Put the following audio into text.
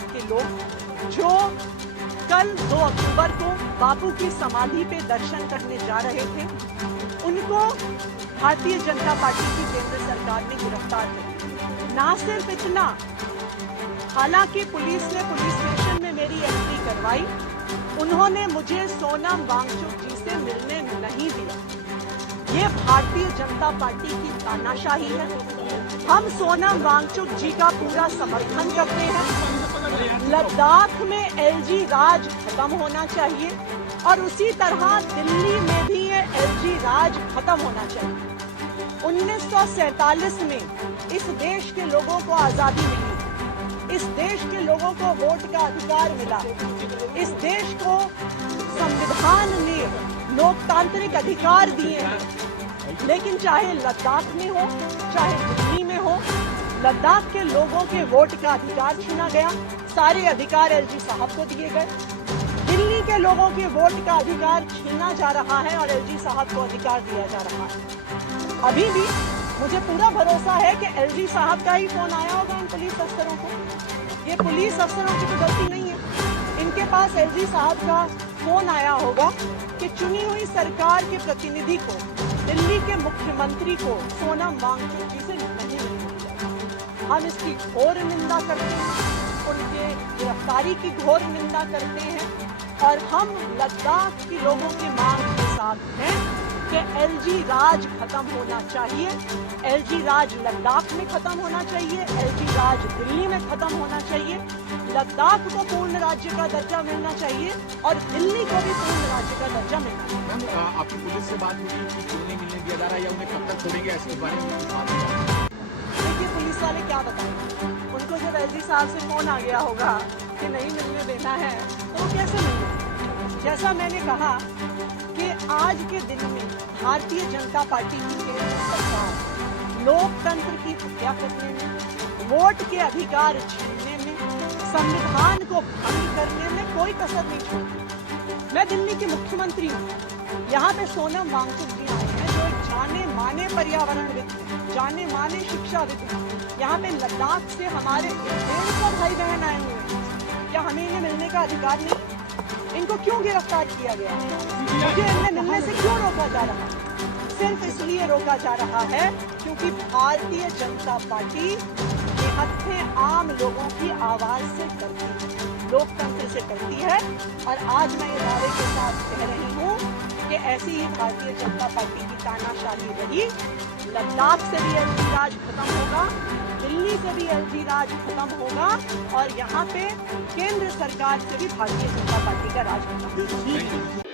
लद्दाख के लोग जो कल 2 अक्टूबर को बापू की समाधि पे दर्शन करने जा रहे थे, उनको भारतीय जनता पार्टी की केंद्र सरकार ने गिरफ्तार किया। ना सिर्फ इतना, हालांकि पुलिस ने पुलिस स्टेशन में मेरी एंट्री करवाई, उन्होंने मुझे सोनम वांगचुक जी से मिलने नहीं दिया। ये भारतीय जनता पार्टी की तानाशाही है। हम सोनम वांगचुक जी का पूरा समर्थन करते हैं। लद्दाख में एलजी राज खत्म होना चाहिए और उसी तरह दिल्ली में भी ये एलजी राज खत्म होना चाहिए। 1947 में इस देश के लोगों को आजादी मिली, इस देश के लोगों को वोट का अधिकार मिला, इस देश को संविधान ने लोकतांत्रिक अधिकार दिए हैं। लेकिन चाहे लद्दाख में हो, चाहे दिल्ली में हो, लद्दाख के लोगों के वोट का अधिकार छीना गया, सारे अधिकार एलजी साहब को दिए गए। दिल्ली के लोगों के वोट का अधिकार छीना जा रहा है और एलजी साहब को अधिकार दिया जा रहा है। अभी भी मुझे पूरा भरोसा है कि एलजी साहब का ही फोन आया होगा इन पुलिस अफसरों को। ये पुलिस अफसरों की तो गलती नहीं है, इनके पास एलजी साहब का फोन आया होगा कि चुनी हुई सरकार के प्रतिनिधि को, दिल्ली के मुख्यमंत्री को सोनम वांगचुक जी से नहीं मिलना। हम इसकी घोर निंदा करते हैं, उनके गिरफ्तारी की घोर निंदा करते हैं और हम लद्दाख के लोगों की मांग के साथ हैं कि एलजी राज खत्म होना चाहिए, एलजी राज लद्दाख में खत्म होना चाहिए, एलजी राज दिल्ली में खत्म होना चाहिए। लद्दाख को पूर्ण राज्य का दर्जा मिलना चाहिए और दिल्ली को भी पूर्ण राज्य का दर्जा मिलना चाहिए। आपकी पुलिस से बात हुई कि क्यों नहीं मिलने दिया जा रहा है या उन्हें कब तक छोड़ेंगे, ऐसे बारे में देखिए पुलिस वाले क्या बताएंगे। उनको जब एलजी साहब से फोन आ गया होगा कि नहीं मिलने देना है तो वो कैसे मिलेंगे। जैसा मैंने कहा कि आज के दिन में भारतीय जनता पार्टी की केंद्र सरकार लोकतंत्र की हत्या करने में, वोट के अधिकार छीनने में, संविधान को भंग करने में कोई कसर नहीं छोड़ती। मैं दिल्ली की मुख्यमंत्री हूँ, यहाँ पे सोनम वांगचुक जी आए हैं जो एक जाने माने पर्यावरणविद हैं, जाने माने शिक्षाविद हैं। यहाँ पे लद्दाख से हमारे 150 भाई बहन आए हुए हैं। क्या हमें इन्हें मिलने का अधिकार नहीं? इनको क्यों गिरफ्तार किया गया? मुझे इन्हें मिलने से क्यों रोका जा रहा है? सिर्फ इसलिए रोका जा रहा है क्योंकि भारतीय जनता पार्टी हत्या आम लोगों की आवाज से करती है, लोकतंत्र से करती है। और आज मैं ये दावे के साथ कह रही हूँ कि ऐसी ही भारतीय जनता पार्टी की तानाशाही रही। लद्दाख से भी एलजी राज खत्म होगा, दिल्ली से भी एलजी राज खत्म होगा और यहाँ पे केंद्र सरकार से भी भारतीय जनता पार्टी का राज खत्म होगा।